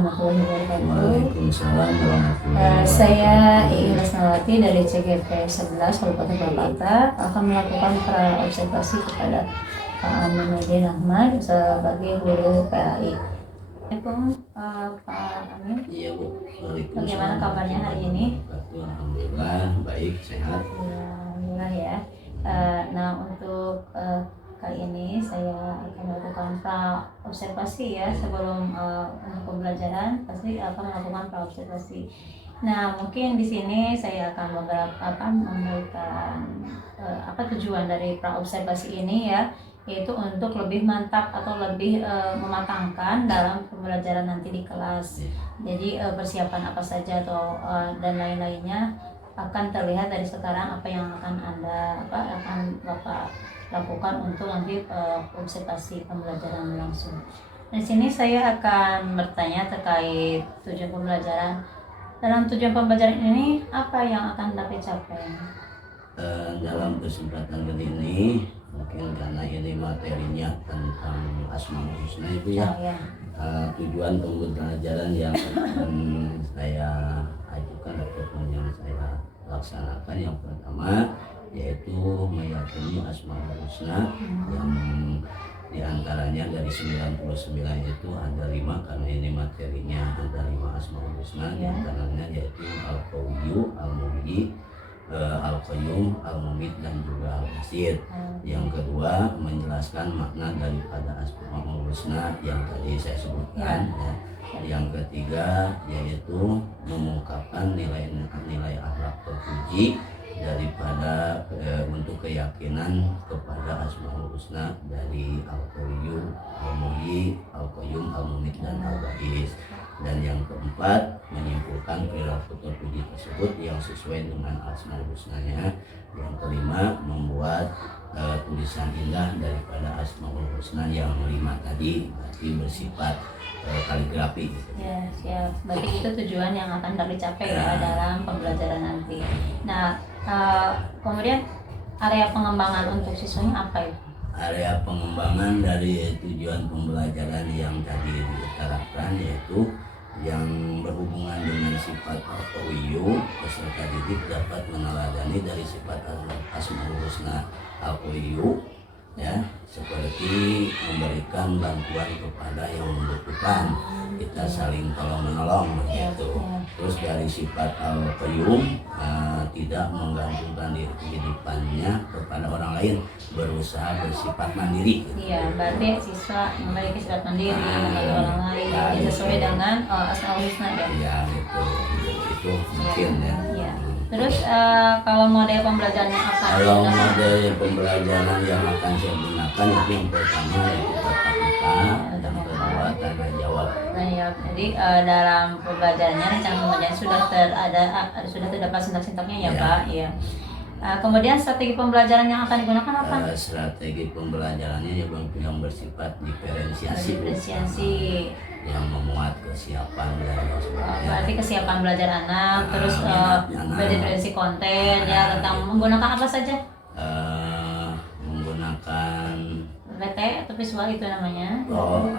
warahmatullahi wabarakatuh. Waalaikumsalam warahmatullahi wabarakatuh. Saya Iin Resnawati dari CGP 11 Kabupaten Purwakarta akan melakukan praobservasi kepada Pak Aminuddin Ahmad sebagai guru PAI. Assalamualaikum Pak Amin. Iya Bu. Bagaimana kabarnya hari ini? Alhamdulillah baik, sehat. Ya, alhamdulillah ya. Nah untuk kali ini saya akan melakukan praobservasi ya sebelum untuk pembelajaran pasti akan melakukan praobservasi. Nah mungkin di sini saya akan memberikan apa tujuan dari praobservasi ini ya, yaitu untuk lebih mantap atau lebih mematangkan dalam pembelajaran nanti di kelas. Jadi persiapan apa saja atau dan lain-lainnya akan terlihat dari sekarang apa yang akan Bapak lakukan untuk nanti observasi pembelajaran langsung. Di sini saya akan bertanya terkait tujuan pembelajaran. Dalam tujuan pembelajaran ini apa yang akan dapat capai? Dalam kesempatan kali ini mungkin karena ini materinya tentang Asmaul Husna itu ya. Tujuan pembelajaran yang akan saya ajukan ataupun yang saya laksanakan yang pertama yaitu meyakini Asmaul Husna yang diantaranya dari 99 itu ada 5 karena ini materinya ada 5 Asmaul Husna diantaranya yaitu Al-Qawiyyu, Al-Muhyi, Al-Qayyum, Al-Mumit dan juga Al-Basir. Yang kedua menjelaskan makna daripada Asmaul Husna yang tadi saya sebutkan ya. Yang ketiga yaitu mengungkapkan nilai-nilai akhlak terpuji daripada untuk keyakinan kepada Asmaul Husna dari Al-Qawiyyu, Al-Muhyi, Al-Qayyum, Al-Mumit dan Al-Ba'is. Dan yang keempat menyimpulkan perilaku terpuji tersebut yang sesuai dengan Asmaul Husnanya. Yang kelima membuat tulisan indah daripada Asmaul Husna yang 5 tadi, berarti bersifat kaligrafi gitu. Ya, siap. Berarti itu tujuan yang akan tercapai ya dalam pembelajaran nanti. Nah, kemudian area pengembangan untuk siswanya apa ya? Area pengembangan dari tujuan pembelajaran yang tadi diutarakan yaitu yang berhubungan dengan sifat Al-Qawiyyu, peserta didik dapat meneladani dari sifat Asmaul Husna Al-Qawiyyu ya, seperti memberikan bantuan kepada yang membutuhkan, kita saling tolong menolong begitu. Terus dari sifat Al-Qayyum tidak menggantungkan diri kehidupannya kepada orang lain, berusaha bersifat mandiri gitu. Iya, berarti siswa memiliki sifat mandiri membantu orang lain sesuai dengan Asmaul Husna ya. Iya gitu. Itu mungkin ya. Iya. Terus kalau model pembelajarannya apa? Kalau model pembelajaran yang akan saya gunakan itu yang pertama yaitu tatap muka, yang kedua tanya jawab. Jadi dalam pembelajarannya rencana pembelajaran sudah terdapat sintak-sintaknya ya Pak. Iya. Kemudian strategi pembelajaran yang akan digunakan apa? Strategi pembelajarannya yang bersifat diferensiasi. Yang memuat kesiapan dan sebagainya. Berarti kesiapan belajar anak, terus berdiferensi konten ya tentang menggunakan apa saja? Menggunakan VT atau visual itu namanya?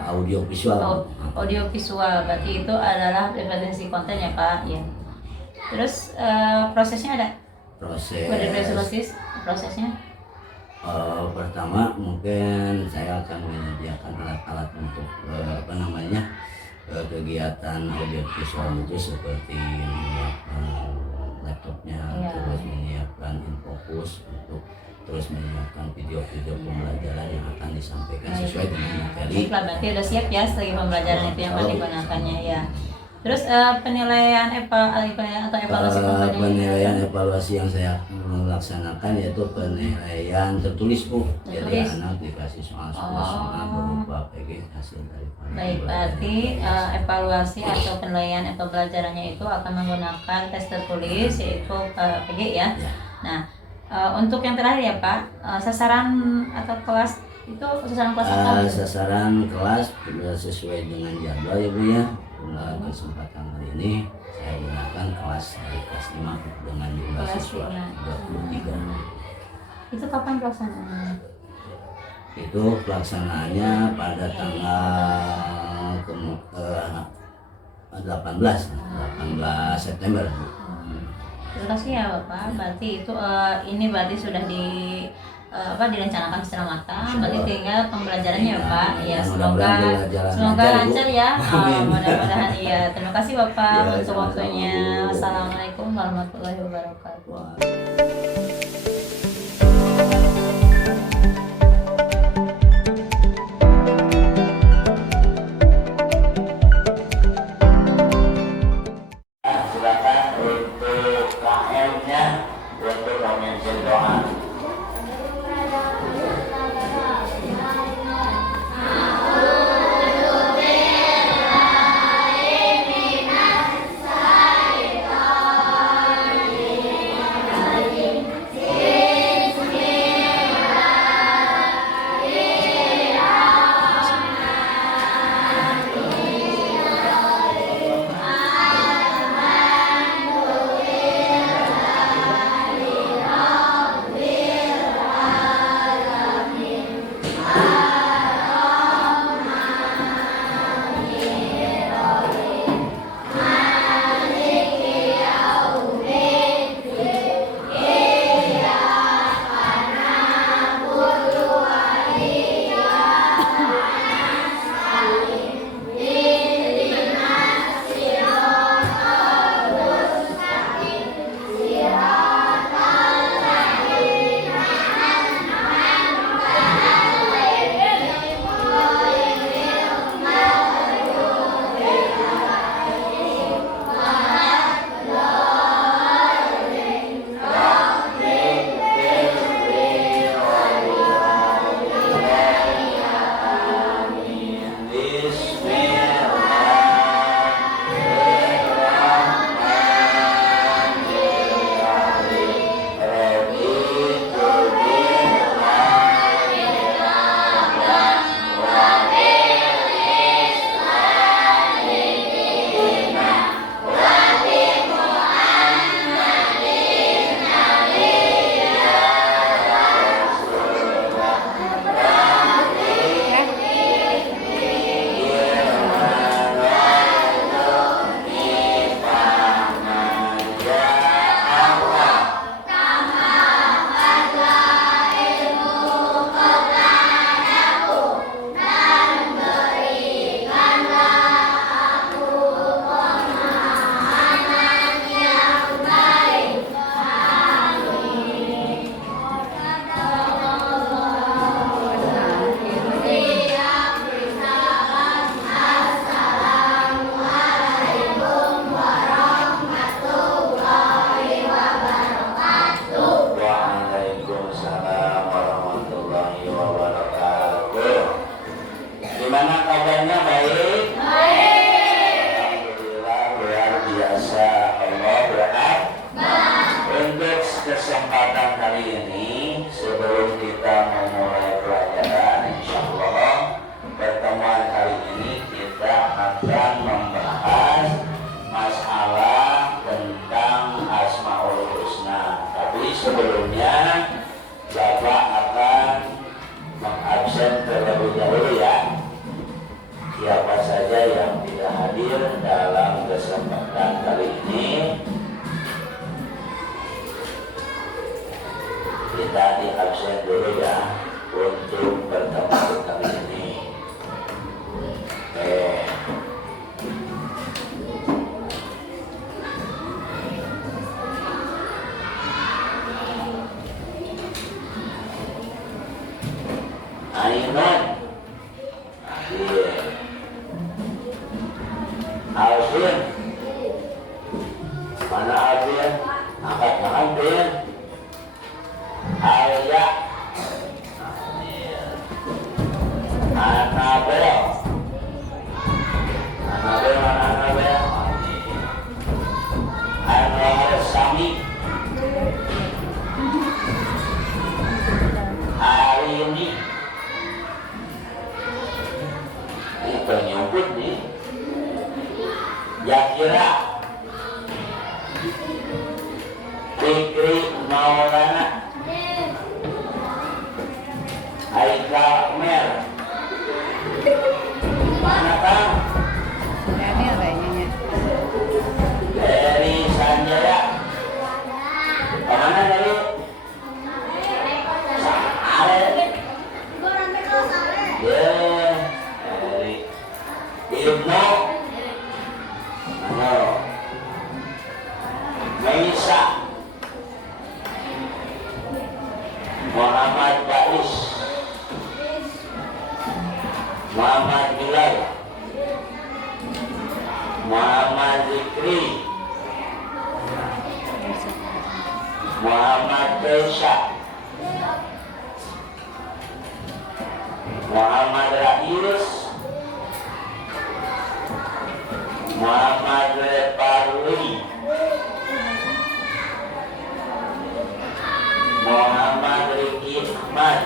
Audio visual. Audio visual, berarti itu adalah referensi konten ya Pak. Ya. Terus prosesnya ada? Prosesnya? Pertama mungkin saya akan menyediakan alat-alat untuk kegiatan audio visual itu seperti menyiapkan laptopnya, terus menyiapkan infocus untuk terus menyiapkan video-video pembelajaran yang akan disampaikan sesuai dengan materi. Berarti udah siap ya strategi pembelajaran itu yang akan digunakannya ya. Terus penilaian atau evaluasi penilaian evaluasi yang saya melaksanakan yaitu penilaian tertulis Bu. Jadi anak dikasih soal-soal berupa PG hasil dari baik, berarti evaluasi atau penilaian pembelajarannya itu akan menggunakan tes tertulis yaitu PG ya. Nah untuk yang terakhir ya Pak, sasaran atau kelas itu sasaran kelas apa? Sasaran kelas sesuai dengan jadwal ya Bu ya. Dalam kesempatan hari ini saya gunakan kelas dari kelas 5 dengan jumlah siswa 33. Itu kapan pelaksanaannya? Itu pelaksanaannya pada tanggal 18 September. Terima kasih ya Bapak. Berarti itu ini berarti sudah direncanakan secara matang. Berarti tinggal pembelajarannya ya Pak. Ya semoga lancar ya. Mudah-mudahan iya. Terima kasih Bapak untuk waktunya. Wassalamualaikum warahmatullahi wabarakatuh. Silakan untuk KM-nya untuk memimpin doa. Gimana kabarnya, baik? Alhamdulillah, luar biasa. Allah berkat. Untuk kesempatan kali ini, sebelum kita memulai pelajaran, insya Allah pertemuan kali ini kita akan membahas masalah tentang Asmaul Husna. Tapi sebelumnya Bapak akan mengabsen terlebih dahulu ya. Siapa saja yang tidak hadir dalam kesempatan kali ini, kita di absen dulu ya untuk pertemuan kali ini. Ainun hadir. Alvin, mana Alvin? Angkat tangan, Alvin. Alia hadir. Anabel, mana Anabel? Hadir. Anwar Sami, hari ini penyumput nih. Yakira, Fikri Maulana, Haikal Mer, mana Kang? Daniel kayaknya. Maisa, Muhammad Bais, Muhammad Bilal, Muhammad Zikri, Muhammad Kaisha, Muhammad Rais, Muhammad Reparwi, Muhammad Riki Ahmad,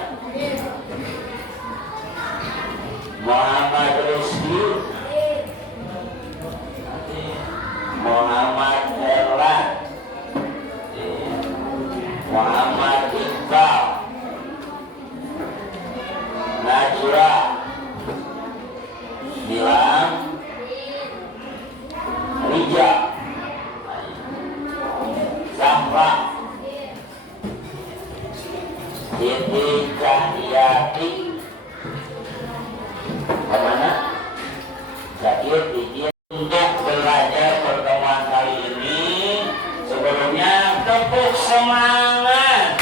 Muhammad Rizki, Muhammad Erlan, Muhammad Iqbal, Najwa, Nilam, Rija, Zahra, Siti Cahyati, kemana? Zakir izin untuk belajar pertemuan kali ini. Sebelumnya tepuk semangat.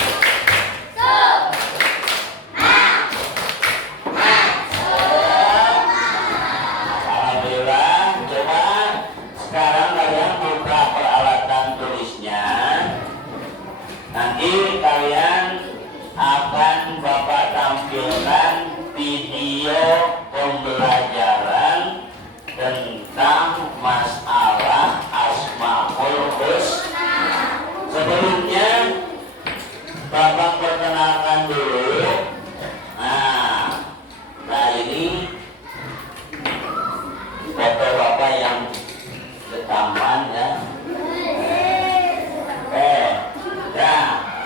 Alhamdulillah. Coba sekarang kalian buka peralatan tulisnya. Nanti kalian akan Bapak tampilkan video pembelajaran tentang masalah Asmaul Husna. Sebelumnya Bapak perkenalkan dulu. Nah ini foto Bapak yang ketaman ya.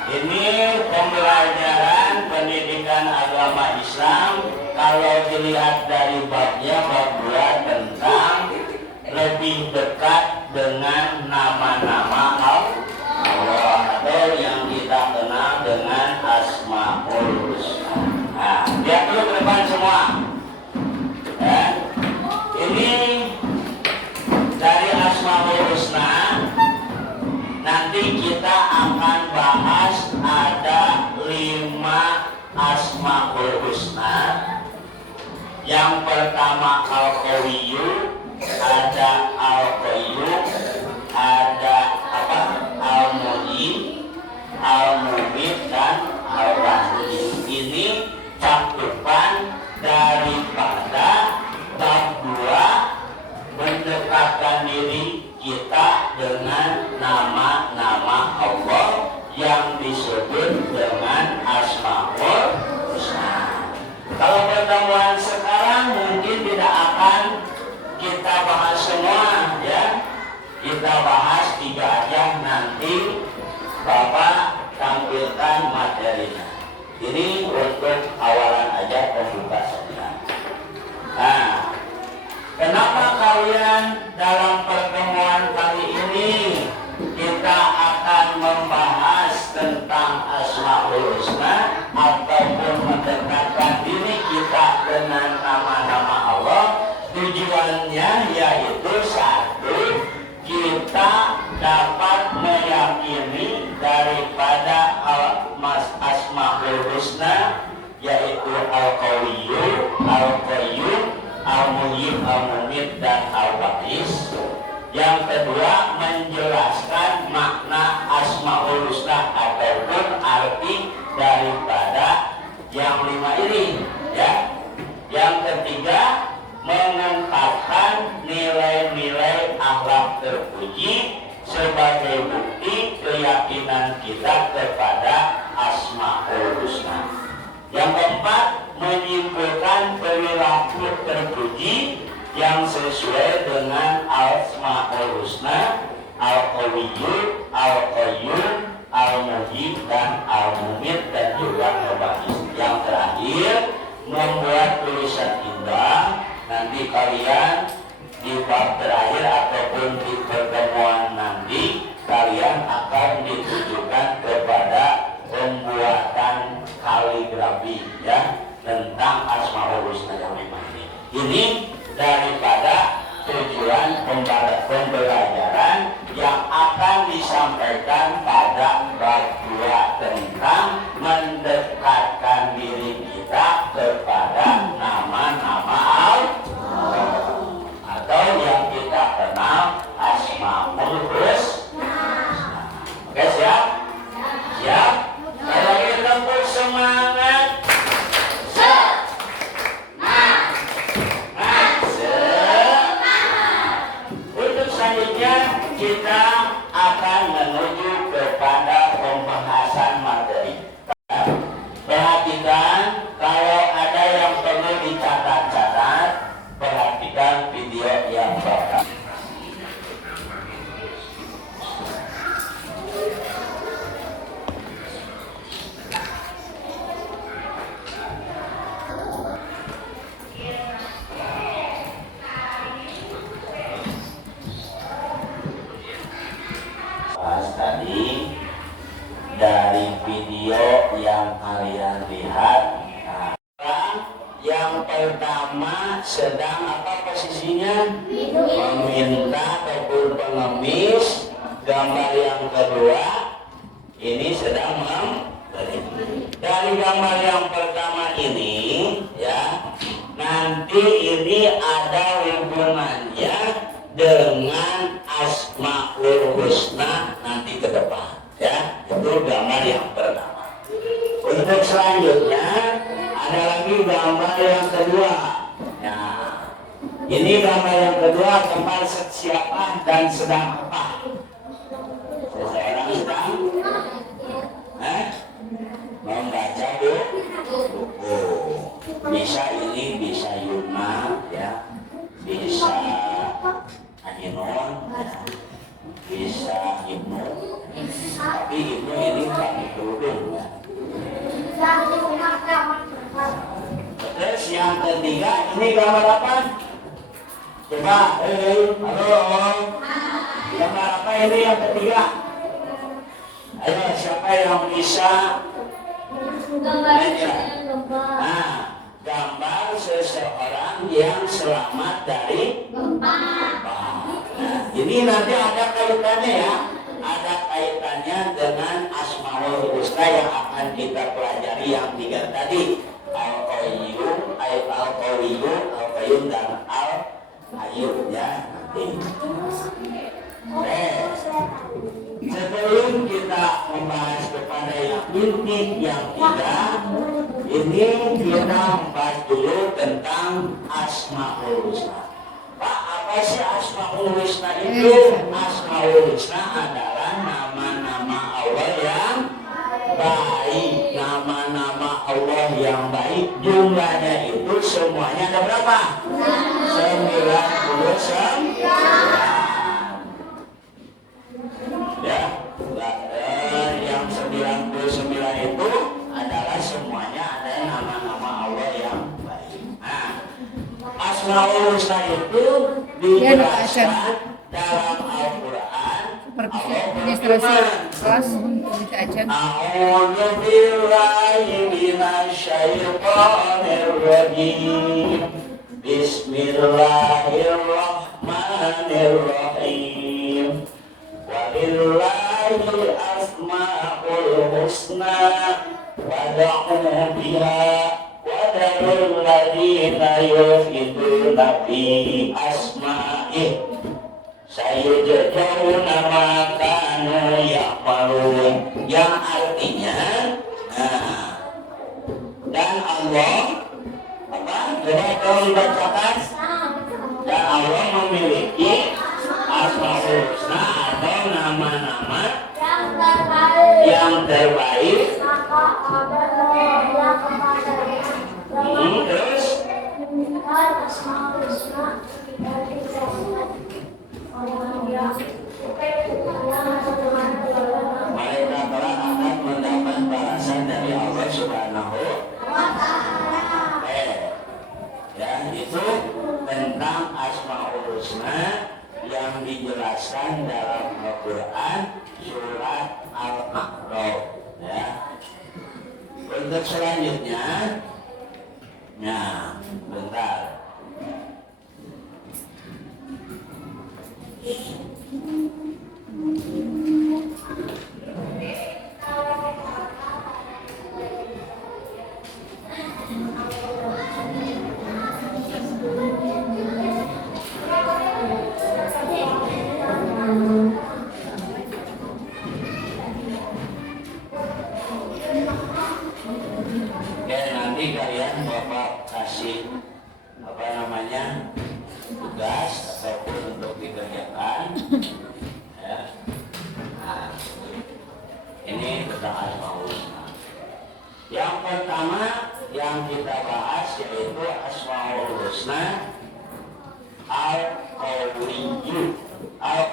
Ini pembelajaran pendidikan agama Islam. Kalau dilihat dari babnya, bab 2 tentang lebih dekat dengan nama-nama Allah atau yang kita kenal dengan Asmaul Husna. Nah, lihat dulu ke depan semua. Ya. Ini dari Asmaul Husna. Nanti kita akan bahas ada 5 Asmaul Husna. Yang pertama Al-Qawiyyu, ada Al-Qayyum, ada Al-Muhyi, Al-Mumit dan Al-Wahid. Ini cakupan daripada bab 2 mendekatkan diri kita dengan nama-nama Allah yang disebut dengan Asmaul Husna. Kalau pertemuan sekarang mungkin tidak akan kita bahas semua ya. Kita bahas 3 aja, nanti Bapak tampilkan materinya. Ini untuk awalan aja, pembuka saja. Nah, kenapa kalian dalam pertemuan kali ini kita akan membahas tentang Asmaul Husna ataupun mendekatkan diri kita dengan nama-nama Allah? Tujuannya yaitu 1, kita dapat meyakini daripada Asmaul Husna yaitu Al-Qawiyyu, Al-Qayyum, Al-Muhyi, Al-Mumit dan Al-Wahid. Yang kedua, menjelaskan makna Asmaul Husna ataupun arti daripada yang 5 ini ya. Yang ketiga, mengungkapkan nilai-nilai akhlak terpuji sebagai bukti keyakinan kita kepada Asmaul Husna. Yang keempat, menyimpulkan perilaku terpuji yang sesuai dengan Asmaul Husna, Al-Qawiyyu, Al-Qayyum, Al-Muhyi dan Al-Mumit dan juga Al-Wahid. Yang terakhir, membuat tulisan indah. Nanti kalian di bab terakhir ataupun di pertemuan nanti kalian akan ditujukan kepada pembuatan kaligrafi ya tentang Asmaul Husna yang 5 ini. Ini daripada tujuan pembelajaran sampaikan pada bab 2 tentang mendekatkan diri kita kepada nama-nama Allah atau yang kita kenal Asmaul Husna. Oke, siap? Siap? Kalau kita bersemangat. Untuk selanjutnya kita akan menuju kepada pembahasan materi. Perhatikan, kalau ada yang perlu dicatat-catat, perhatikan video yang bakal. Tadi dari video yang kalian lihat, yang pertama sedang apa posisinya? Meminta ataupun pengemis. Gambar yang kedua ini sedang memberi. Dari gambar yang pertama ini ya, nanti ini ada hubungannya dengan Asmaul Husna nanti ke depan ya. Itu gambar yang pertama. Untuk selanjutnya ada lagi gambar yang kedua. Nah, ini gambar yang kedua tentang siapa dan sedang apa. Seseorang sedang membaca buku. Bisa ini, bisa Yuna ya, bisa Ajinon, bisa Ibnu, tapi Ibnu ini kami turun ya. Terus yang ketiga ini gambar apa? Coba, halo, gambar apa ini yang ketiga? Ayo, siapa yang bisa? Nah, gambar seseorang yang selamat dari gempa. Nah, ini nanti ada kaitannya ya, ada kaitannya dengan Asmaul Husna yang akan kita pelajari yang 3 tadi, Al-Qayyum, Al-Qayyum dan Al-Hayyum ya nanti. Sebelum kita membahas kepada yang inti yang 3, ini kita membahas dulu tentang Asmaul Husna. Pak, apa sih Asmaul Husna itu? Asmaul Husna adalah nama-nama Allah yang baik. Nama-nama Allah yang baik jumlahnya itu semuanya ada berapa? 99. Ya, yang 99 itu adalah semuanya ada nama-nama Allah yang baik. Nah, Asmaul Husna itu dijelaskan dalam Al-Quran. Administrasi kelas bisa aja. A'udzu billahi minasyaitonir rajim. Bismillahirrahmanirrahim. Walillahi asmaul husna wad'uhu biha wadarul ladina yufiduna fi asma'ih sayujzauna ma kanu ya'malun, yang artinya dan Allah apa? Coba tolong bacakan. Dan Allah memiliki Asmaul Husna atau nama-nama yang terbaik. Terus mereka telah akan mendapat balasan dari Allah Subhanahu wa Ta'ala. Ya, itu tentang Asmaul Husna yang dijelaskan dalam Al-Quran surat Al-A'raf ya. Untuk selanjutnya, nah, bentar.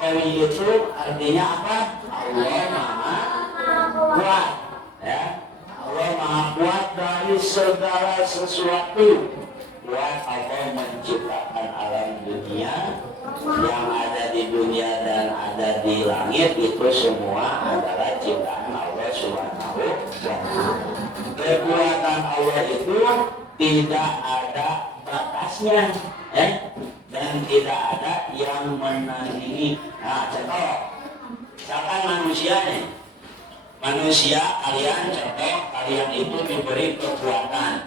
Al-Qawi itu artinya apa? Allah Maha Kuat. Ya. Allah Maha Kuat dari segala sesuatu. Kuat Allah menciptakan alam dunia, yang ada di dunia dan ada di langit itu semua adalah ciptaan Allah Subhanahu wa Ta'ala. Kekuatan Allah itu tidak ada batasnya, dan tidak ada yang menandingi. Nah, contoh, misalkan manusia nih, manusia kalian contoh, kalian itu diberi kekuatan.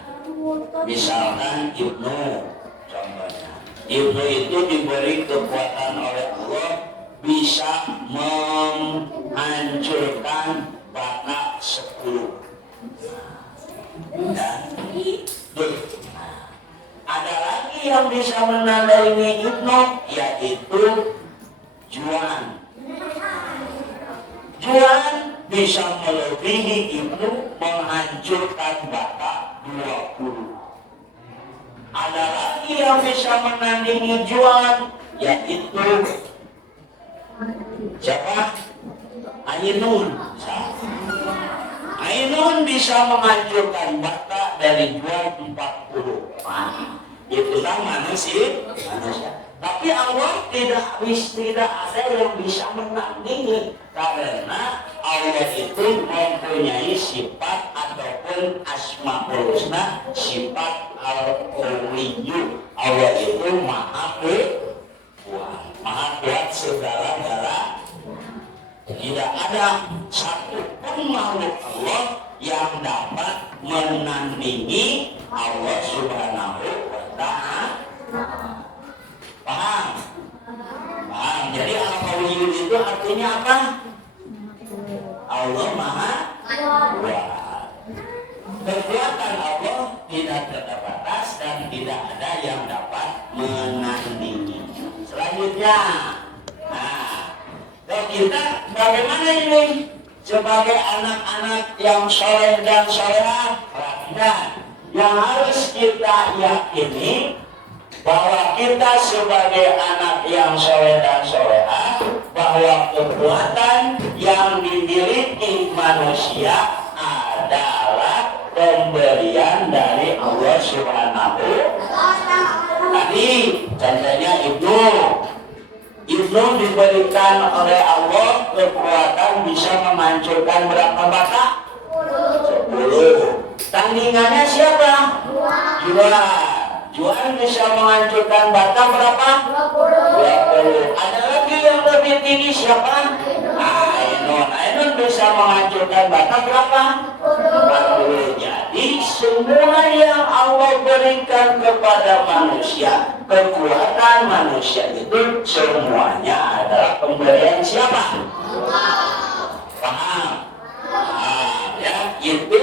Misalkan Ibnu, contohnya, Ibnu itu diberi kekuatan oleh Allah bisa menghancurkan Batak 10. Ada lagi yang bisa menandai Ibnu, yaitu Juan. Juan bisa melebihi Ibnu, menghancurkan Batak 20. Ada lagi yang bisa menandingi Juan, yaitu siapa? Ainun. Ainun bisa menghancurkan Batak dari Juan 40. Itulah manusia. Tapi Allah tidak ada yang bisa menandingi, karena Allah itu mempunyai sifat ataupun asmaul husna, sifat al-qawiyyu. Allah itu maha kuat segala-gala. Tidak ada satu pun makhluk Allah yang dapat menandingi Allah Subhanahu wa Ta'ala. Paham? Jadi al-qawiyyu itu artinya apa? Allah maha kuat. Kekuatan Allah tidak terbatas dan tidak ada yang dapat menandingi. Selanjutnya, kita bagaimana ini sebagai anak-anak yang soleh dan solehah? Perhatikan, yang harus kita yakini bahwa kita sebagai anak yang soleh dan solehah, bahwa kekuatan yang dimiliki manusia adalah pemberian dari Allah Subhanahu wa Ta'ala. Tadi contohnya Ibnu diberikan oleh Allah kekuatan bisa menghancurkan berapa batak? 10. Tandingannya siapa? Juan bisa menghancurkan Batak berapa? 20. Ada lagi yang lebih tinggi siapa? Ainun bisa menghancurkan Batak berapa? 40. Jadi semua yang Allah berikan kepada manusia, kekuatan manusia itu semuanya adalah pemberian siapa? Paham? Ya, itu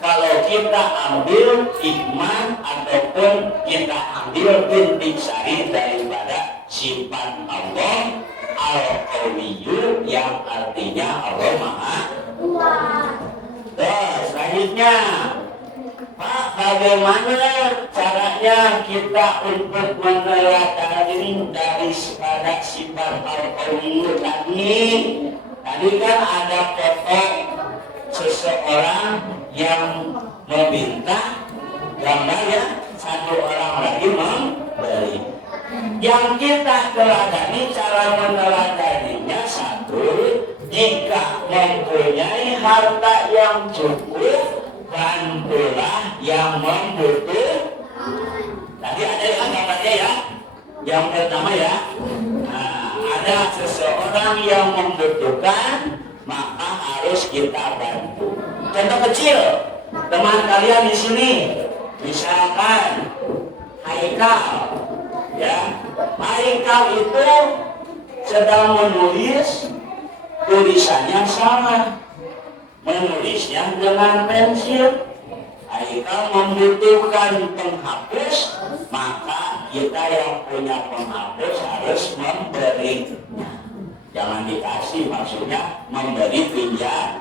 kalau kita ambil iman ataupun kita ambil intisari daripada sifat Allah al-qawiyyu, yang artinya Allah maha kuat. Selanjutnya, Pak, bagaimana caranya kita untuk meneladani daripada sifat al-qawiyyu tadi? Tadi kan ada foto seseorang yang meminta gambarnya, satu orang lagi memberi. Yang kita teladani, cara meneladaninya satu, jika mempunyai harta yang cukup, bantulah yang membutuhkan. Tadi ada yang gambarnya ya, yang pertama ya. Ada seseorang yang membutuhkan, maka harus kita bantu. Contoh kecil, teman kalian di sini, misalkan Haikal, ya, Haikal itu sedang menulis, tulisannya salah, menulisnya dengan pensil. Haikal membutuhkan penghapus, maka kita yang punya penghapus harus memberinya. Jangan dikasih, maksudnya memberi pinjam.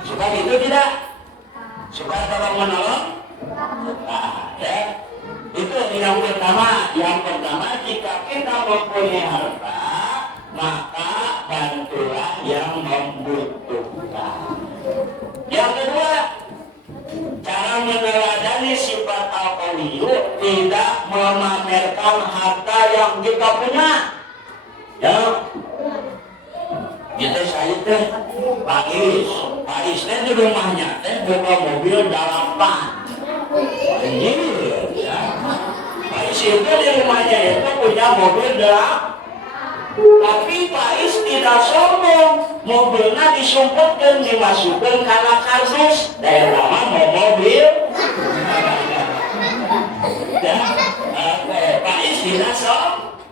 Suka gitu tidak? Suka tolong menolong? Nah, ya. Itu yang pertama. Yang pertama, jika kita mempunyai harta, maka bantulah yang membutuhkan. Yang kedua, cara meneladani sifat al-qawiyyu tidak memamerkan harta yang kita punya. Ya, kita saya teh Pak Is teh di rumahnya teh bawa mobil 8. Ini ya. Pak Is itu di rumahnya itu punya mobil 8. Tapi Pak Is tidak sombong, mobilnya disumputkan, dimasukkan karena kardus. Daerah mau mobil. Ya, Pak Is tidak sombong.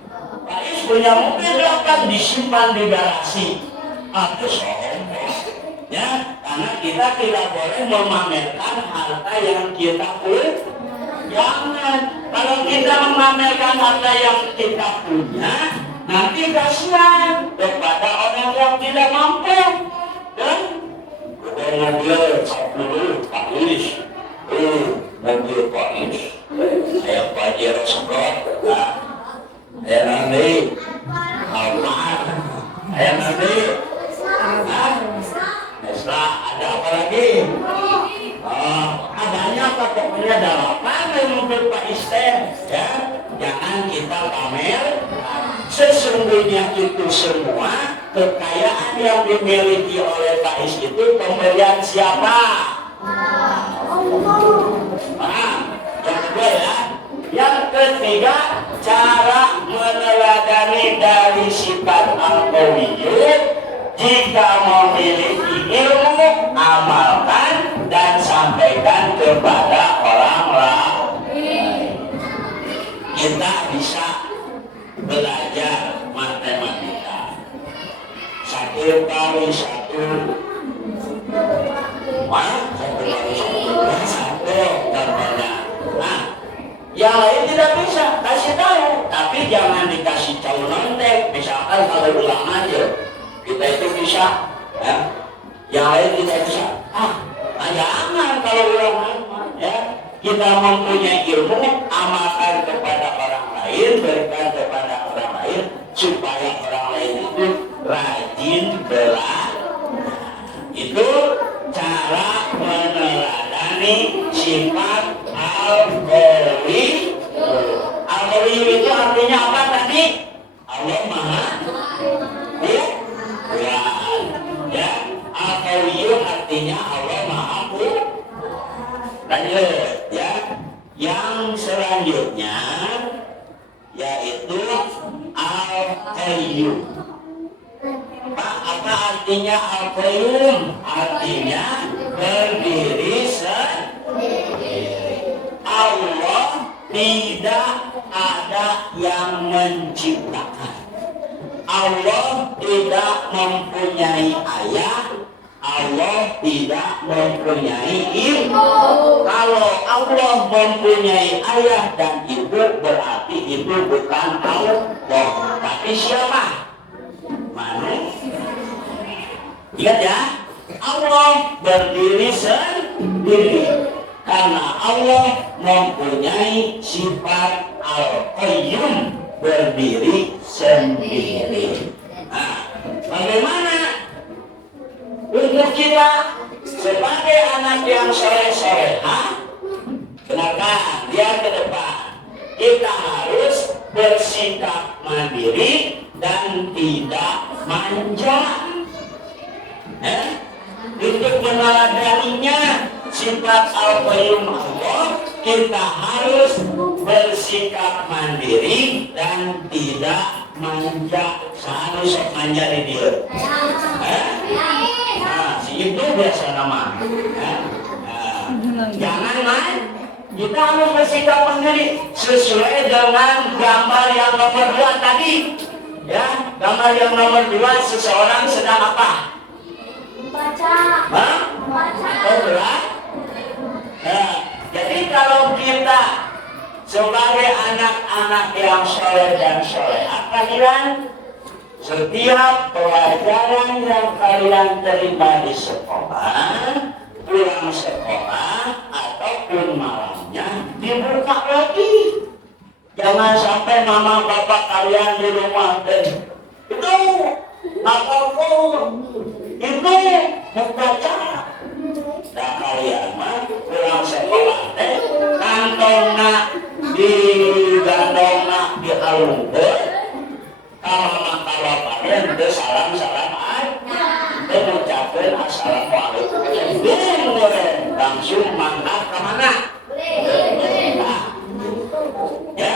Pak Is punya mobil 8 disimpan di garasi. Itu sombong. Ya, karena kita tidak boleh memamerkan harta yang kita punya. Jangan. Kalau kita memamerkan harta yang kita punya, nanti kasihan kepada orang yang tidak mampu. Dan mobil Pak Is, mobil Pak Is, saya Pajero Sprot, saya nanti Almar, saya nanti Tesla, ada apa lagi? Adanya apa pokoknya 8 yang mobil Pak Is ya. Jangan kita pamer. Sesungguhnya itu semua kekayaan yang dimiliki oleh Pak Is itu pemberian siapa? Yang kedua ya. Yang ketiga, cara meneladani dari sifat al-qawiyyu. Jika memiliki ilmu, amalkan dan sampaikan kepada orang lain. Kita bisa belajar matematika 1 kali 1 contohnya. Nah, yang lain tidak bisa kasih tahu, tapi jangan dikasih tahu nontek. Misalkan kalau ulang aja kita itu bisa, ya. Yang lain tidak bisa. Jangan kalau ulang ya. Kita mempunyai ilmu, amalkan kepada orang lain, berikan kepada orang lain, supaya orang lain itu rajin belajar. Itu cara meneladani sifat al-qawiyyu. Al-qawiyyu itu artinya apa tadi? Allah Maha Kuat. Ya, al-qawiyyu artinya Allah Maha Kuat. Lanjut ya. Yang selanjutnya yaitu al-qayyum. Apa artinya al-qayyum? Artinya berdiri sendiri. Allah tidak ada yang menciptakan. Allah tidak mempunyai ayah. Allah tidak mempunyai ibu. Kalau Allah mempunyai ayah dan ibu, berarti itu bukan Allah, tapi siapa? Manusia. Ingat ya, Allah berdiri sendiri karena Allah mempunyai sifat al-qayyum, berdiri sendiri. Nah, bagaimana untuk kita sebagai anak yang soleh-solehah? Kenapa? Dia ke depan kita harus bersikap mandiri dan tidak manja. Untuk meneladaninya sifat al-qayyum Allah, kita harus bersikap mandiri dan tidak manja. Seharusnya manja di dia. Itu biasa nama. Jangan main. Kita harus bersikap mandiri sesuai dengan gambar yang nomor 2 tadi. Ya, gambar yang nomor 2, seseorang sedang apa? Baca. Baca. Jadi kalau kita sebagai anak-anak yang soleh dan solehah, kalian setiap pelajaran yang kalian terima di sekolah, pulang sekolah ataupun malamnya dibuka lagi. Jangan sampai mama bapak kalian di rumah itu membaca. Nah kalian mah pulang sekolah teh kantongna digandongna di halungkeun kamana kalapaneun teu salam-salam aja teu ngucapkeun assalamualaikum langsung mangkat ke mana? Ya,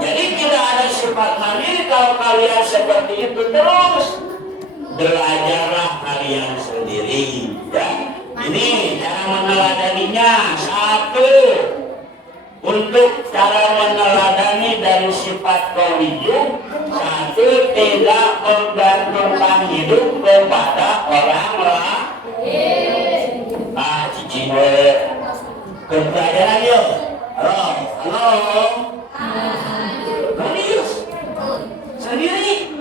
jadi tidak ada sifat mandiri kalau kalian seperti itu terus. Belajarlah kalian sendiri. Ya, ini cara meneladaninya. Satu, untuk cara meneladani dari sifat qauliyuh. Satu, tidak menggantungkan hidup kepada orang lain. Cici pelajaran yuk. Halo. Nulis sendiri.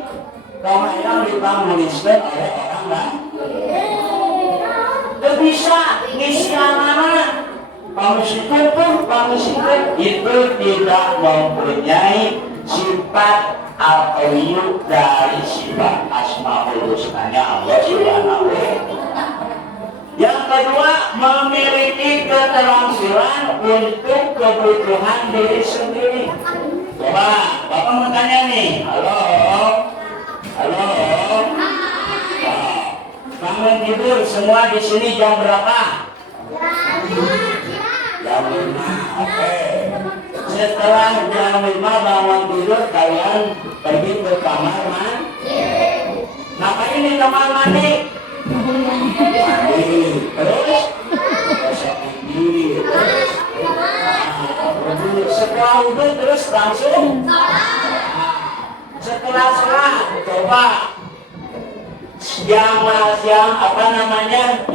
Kamu yang dipanggulkan oleh orang lain. Tidak bisa ngisianana. Kamu sikap itu tidak mempunyai sifat al-qauliyuh dari sifat asmaul husnanya Allah Subhanahu wa ta'ala. Yang kedua, memiliki keterampilan untuk kebutuhan diri sendiri. Coba, Bapak mau tanya nih. Halo. Bangun tidur semua di sini jam berapa? Jam 5. Oke. Setelah jam 5 bangun tidur, kalian pergi ke kamar mandi. Ngapain di kamar mandi? Terus setelah wudhu terus langsung setelah sholat coba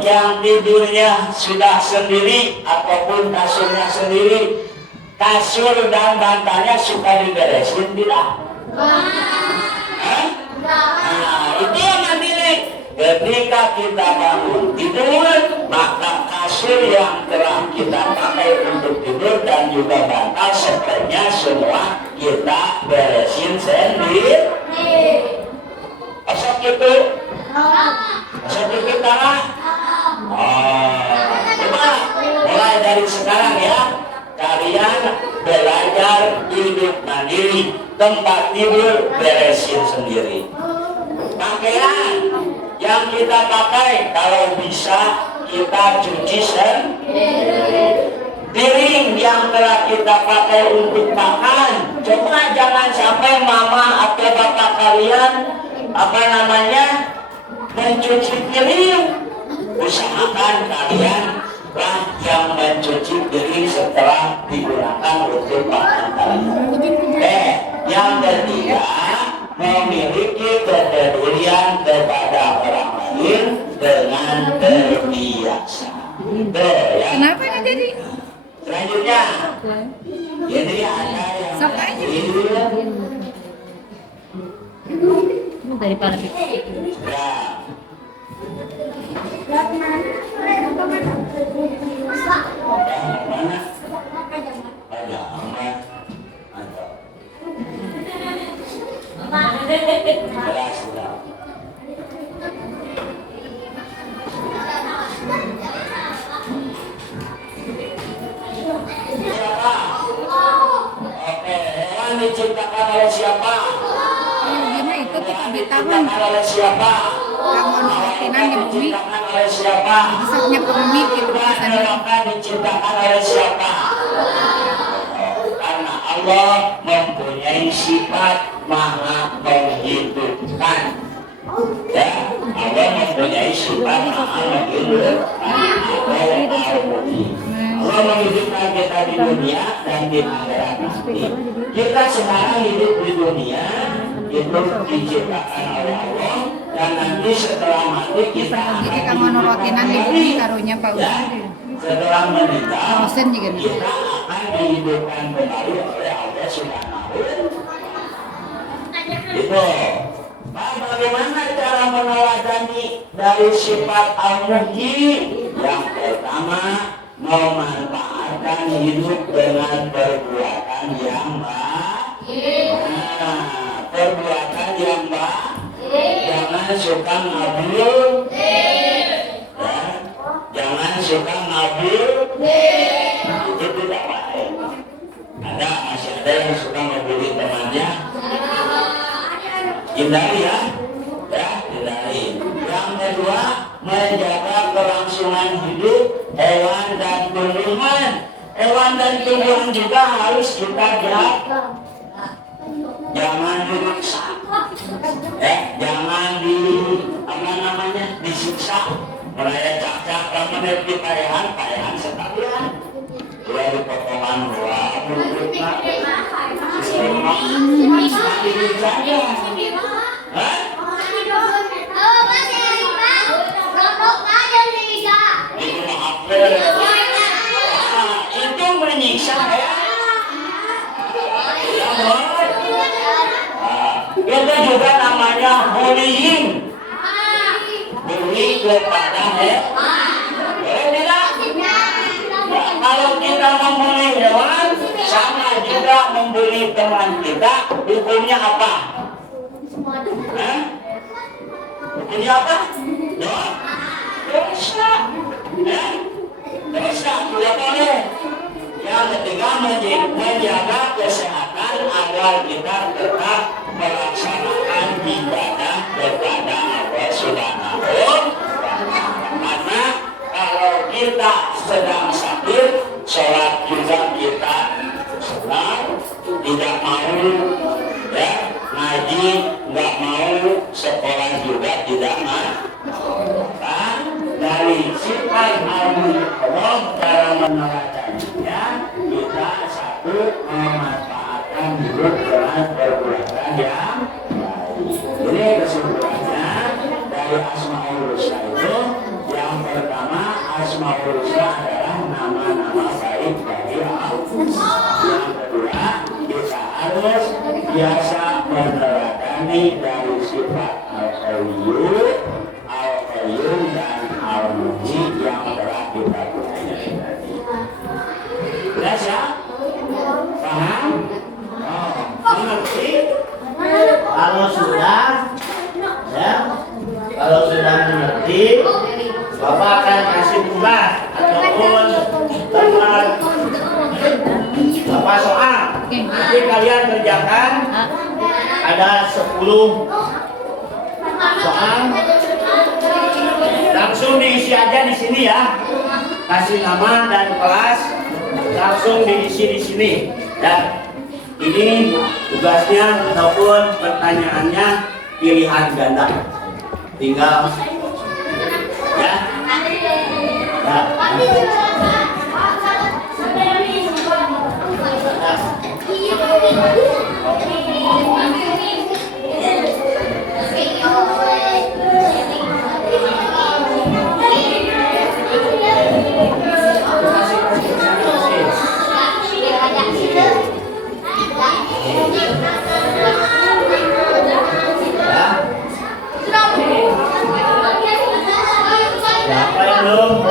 yang tidurnya sudah sendiri ataupun kasurnya sendiri, kasur dan bantalnya suka diberesin tidak? Itu yang mandiri. Ketika kita bangun tidur, maka kasur yang telah kita pakai untuk tidur dan juga bantal setelahnya semua kita beresin sendiri. Asal itu kita coba mulai dari sekarang ya, kalian belajar hidup mandiri, tempat tidur beresin sendiri. Pakaian yang kita pakai kalau bisa kita cuci sendiri. Piring yang telah kita pakai untuk makan, coba jangan sampai mama atau bapak kalian mencuci piring. Usahakan kalian lah yang mencuci piring setelah digunakan untuk makan kalian. Yang ketiga, memiliki kepedulian kepada orang lain dengan terbiasa. Kenapa ini jadi? Selanjutnya, jadi ada yang daripada diciptakan oleh siapa? Gimana itu kita Diciptakan oleh siapa? Kamu kemungkinan di bumi Diciptakan oleh siapa? besarnya bumi gitu Neraka diciptakan oleh siapa? Karena Allah mempunyai sifat maha menghidupkan. Ya, Allah mempunyai sifat maha menghidupkan. Allah menghidupkan kita di dunia dan di akhirat nanti. Kita sekarang hidup di dunia itu diciptakan oleh Allah, dan nanti setelah mati kita jadi kamu nurotinan di bumi karunya Pak ya, setelah meninggal Dosen juga nih. kita akan dihidupkan kembali oleh Allah Subhanahu wa ta'ala. Itu. Pak, bagaimana cara meneladani dari sifat al-muhyi? Yang pertama, memanfaatkan hidup dengan perbuatan yang baik. Perbuatan yang baik. Jangan suka ngabul. suka ngabur itu tidak baik. Masih ada yang suka ngebully temannya, hindari ya, hindari. Yang kedua, menjaga kelangsungan hidup hewan dan tumbuhan. Hewan dan tumbuhan juga harus kita jaga. Jangan dirusak, jangan disiksa. Mereka cacak kamu di payahan sekalian. Dua di potongan dua, itu menyiksa ya. Itu juga namanya bullying. Bullying kepada hewan. Tidak. Kalau kita membuli hewan, sama juga membuli teman kita. Hukumnya apa? Hukumnya apa? Dosa. Dosa tidak boleh. Yang ketiga, menjaga kesehatan agar kita tetap melaksanakan ibadah kepada Allah Subhanahu wa Ta'ala. Karena kalau kita sedang sakit, sholat juga kita senang, tidak mau, ngaji nggak mau, sekolah juga tidak mau. Dari sifat Allah dalam menerapkannya, kita satu memanfaatkan hidup dengan perbuatan yang baik. Ini kesimpulannya dari Asmaul Husna itu. Yang pertama, Asmaul Husna adalah nama-nama baik dari Allah. Yang kedua, kita harus biasa menerapkan dari sifat Al-Qayyum, Al-Qayyum dan Al-Muhyi yang telah kita pelajari tadi. Jelas ya? Paham? Mengerti? Kalau sudah mengerti, Bapak akan kasih tugas ataupun tempat Bapak soal. Nanti kalian kerjakan ada 10 soal. Langsung diisi aja di sini ya. Kasih nama dan kelas, langsung diisi di sini. Dan ini tugasnya ataupun pertanyaannya pilihan ganda. Tinggal ya. Siapa yang belum?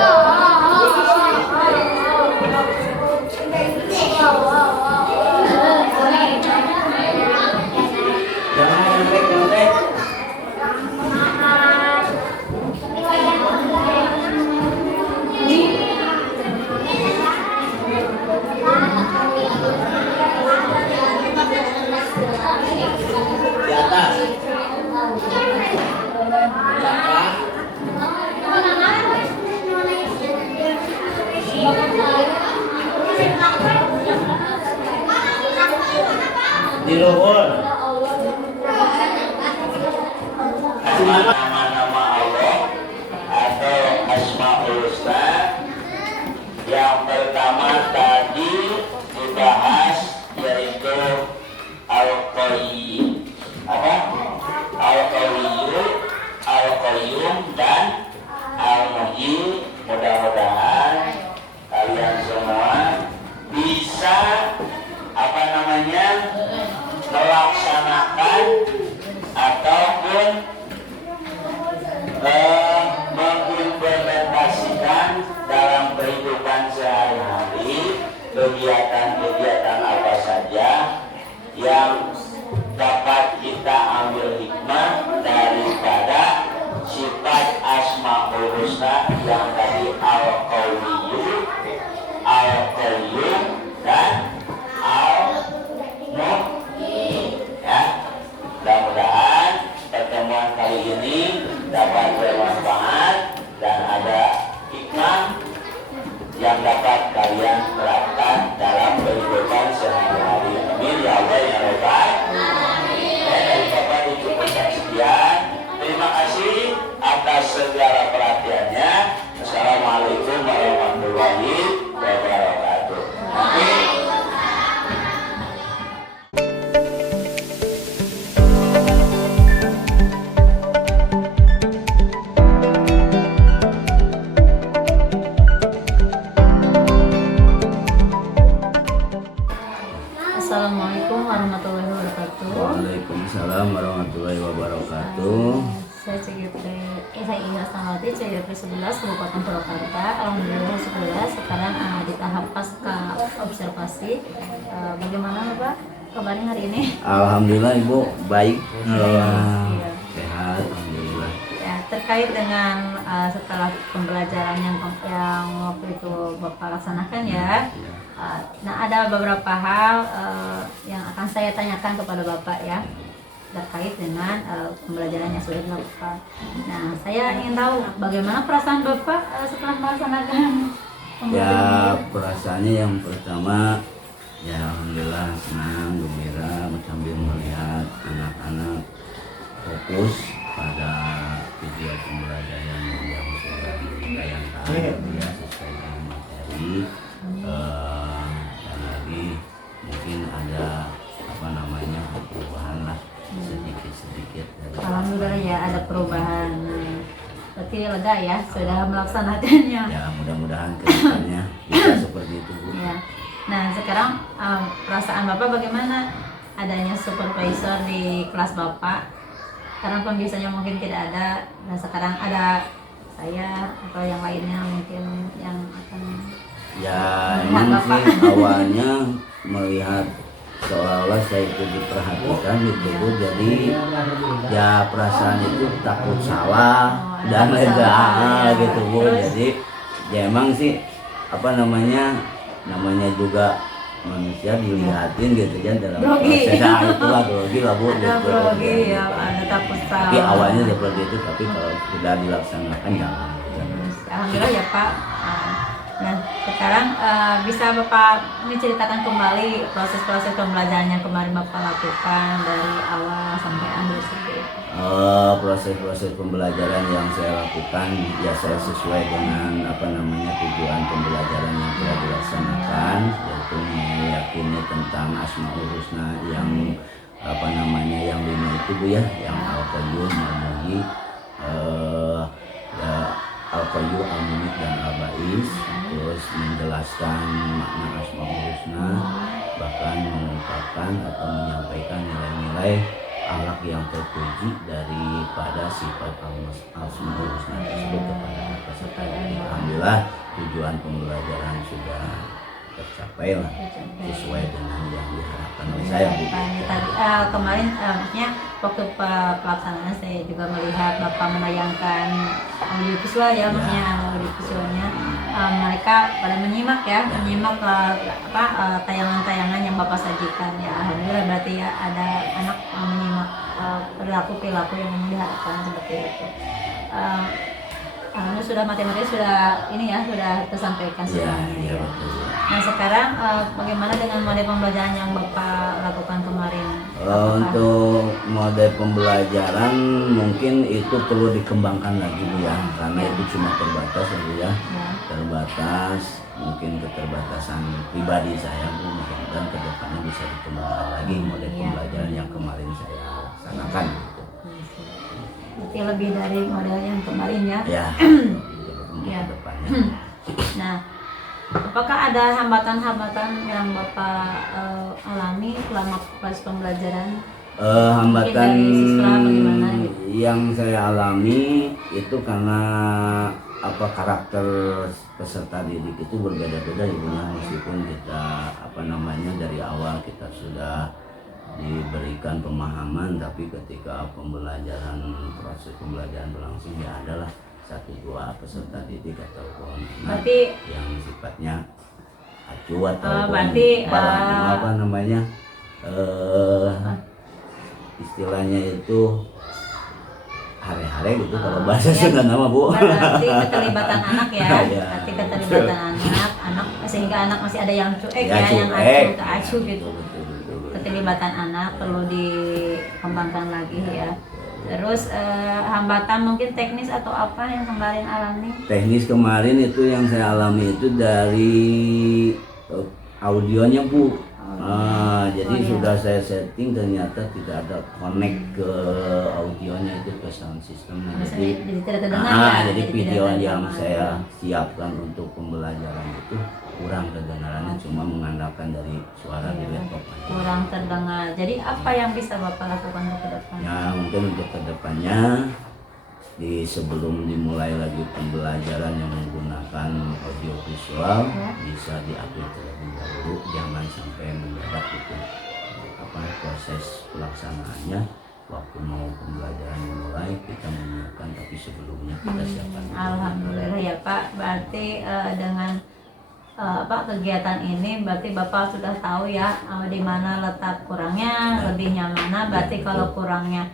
Jangan nyontek-nyontek. Di atas. Di luhur. Nama-nama Allah atau Asmaul Husna. Yang pertama tadi dibahas yaitu Al-Qayyum, Al-Qayyum dan Al-Muhyi. Mudah-mudahan kalian semua bisa melaksanakan ataupun ini dapat bermanfaat dan ada hikmah yang dapat kalian terapkan dalam kehidupan sehari-hari. Amin ya Allah ya Rabbal. Dari Bapak dicukupkan sekian. Terima kasih atas segala perhatiannya. Assalamualaikum warahmatullahi wabarakatuh. Amin. Assalamualaikum warahmatullahi wabarakatuh. Waalaikumsalam warahmatullahi wabarakatuh. Saya saya Ikhlas Nawati, CGP 11 Kabupaten Purwakarta. Alhamdulillah 11 sekarang di tahap pasca observasi. Bagaimana Pak kabarnya hari ini? Alhamdulillah Ibu baik. Iya. Sehat alhamdulillah. Ya, terkait dengan setelah pembelajaran yang waktu itu Bapak laksanakan ya. Nah, ada beberapa hal yang akan saya tanyakan kepada Bapak ya, terkait dengan pembelajaran yang sudah dilakukan. Nah, saya ingin tahu bagaimana perasaan Bapak setelah melaksanakan Ya pembelajaran. perasaannya yang pertama ya alhamdulillah senang gembira sambil melihat anak-anak fokus pada video pembelajaran yang sudah ditayangkan ya sesuai dengan materi. Dan lagi mungkin ada apa namanya perubahan lah sedikit. Alhamdulillah ya ada perubahan. Berarti lega ya sudah melaksanakannya. Ya mudah-mudahan kedepannya bisa seperti itu Bu. Ya. Nah sekarang perasaan Bapak bagaimana adanya supervisor di kelas Bapak? Karena kan biasanya mungkin tidak ada. Nah sekarang ada saya atau yang lainnya mungkin yang akan. Ya Melihat emang Bapak. sih awalnya melihat seolah-olah saya itu diperhatikan gitu Bu. Jadi ya perasaan itu takut salah dan takut lega salah, ya. gitu Bu. Terus? Jadi ya emang sih apa namanya juga manusia dilihatin gitu ya dalam Grogi. proses. Nah, itulah grogi lah Bu. Ada gitu. grogi ya, ada takut salah. Tapi awalnya seperti itu, tapi kalau sudah dilaksanakan jangan. Alhamdulillah ya Pak. Nah sekarang bisa Bapak menceritakan kembali proses-proses pembelajaran yang kemarin Bapak lakukan dari awal sampai akhir seperti itu. Proses-proses pembelajaran yang saya lakukan ya saya sesuai dengan apa namanya tujuan pembelajaran yang telah dilaksanakan, yaitu meyakini tentang Asmaul Husna yang apa namanya yang 5 itu Bu ya, yang Al-Qayyum, Al-Muhyi, ya Al-Qayyum, Al-Muhyi dan Al-Ba'is. Terus menjelaskan makna Asmaul Husna, bahkan mengungkapkan atau menyampaikan nilai-nilai akhlak yang terpuji daripada sifat Asmaul Husna tersebut kepada peserta didik. Alhamdulillah tujuan pembelajaran sudah tercapai lah sesuai dengan yang diharapkan oleh saya Bu. Tadi kemarin maksudnya waktu pelaksanaan saya juga melihat Bapak menayangkan audio visual ya, maksudnya audio visualnya mereka pada menyimak tayangan-tayangan yang Bapak sajikan ya. Alhamdulillah berarti ya ada anak menyimak perilaku yang diharapkan seperti itu. Alhamdulillah sudah materi sudah ini ya sudah tersampaikan semuanya. Ya, Ya. betul. Nah sekarang bagaimana dengan model pembelajaran yang Bapak lakukan kemarin? Apakah- Untuk mode pembelajaran mungkin itu perlu dikembangkan lagi Bu ya, karena itu cuma terbatas ya Bu ya, Ya. terbatas mungkin keterbatasan pribadi saya Bu, mudah-mudahan kedepannya bisa dikembangkan lagi mode Iya. pembelajaran yang kemarin saya laksanakan gitu. Berarti lebih dari model yang kemarin ya. Ya, untuk Ya. kedepannya. Nah, apakah ada hambatan-hambatan yang Bapak alami selama proses pembelajaran? Hambatan Mungkin dari siswa bagaimana gitu? yang saya alami itu karena apa karakter peserta didik itu berbeda-beda ya Bu, meskipun kita apa namanya dari awal kita sudah diberikan pemahaman, tapi ketika proses pembelajaran berlangsung ya adalah 1-2 peserta didik ataupun Berarti yang sifatnya acuh atau berarti, apa namanya istilahnya itu hare-hare gitu kalau bahasa Ya, Sunda nama Bu. berarti keterlibatan anak ya, Ya. berarti keterlibatan anak sehingga anak masih ada yang cuek Ya, ya, yang cuek. acuh ke acuh gitu. Betul. Keterlibatan anak perlu dikembangkan lagi ya. Terus hambatan mungkin teknis atau apa yang kemarin alami? Teknis kemarin itu yang saya alami itu dari audionya Bu. Jadi iya. sudah saya setting ternyata tidak ada connect ke audionya itu ke sound systemnya. Jadi tidak terdengar ya. Jadi video tidak yang terdengar. saya siapkan untuk pembelajaran itu kurang kedengarannya, cuma mengandalkan dari suara di Iya, laptop aja. kurang terdengar. Jadi apa yang bisa Bapak lakukan untuk ke depan? Ya mungkin untuk kedepannya sebelum dimulai lagi pembelajaran yang menggunakan audio visual Ya. bisa diupdate terlebih dahulu, jangan sampai mendadak itu proses pelaksanaannya. Waktu mau pembelajaran dimulai kita menyiapkan, tapi sebelumnya kita siapkan dulu. Alhamdulillah ya Pak. Berarti dengan kegiatan ini berarti Bapak sudah tahu ya di mana letak kurangnya, lebihnya mana. Berarti kalau kurangnya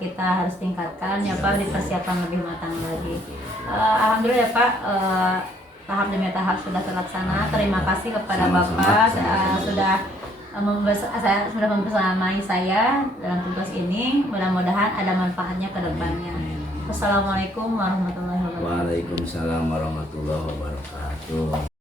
kita harus tingkatkan ya Pak, dipersiapkan lebih matang lagi. Alhamdulillah ya Pak, tahap demi tahap sudah terlaksana. Terima kasih kepada Bapak saya sudah membersamai saya dalam tugas ini. Mudah-mudahan ada manfaatnya ke depannya. Wassalamualaikum warahmatullahi wabarakatuh. Waalaikumsalam warahmatullahi wabarakatuh.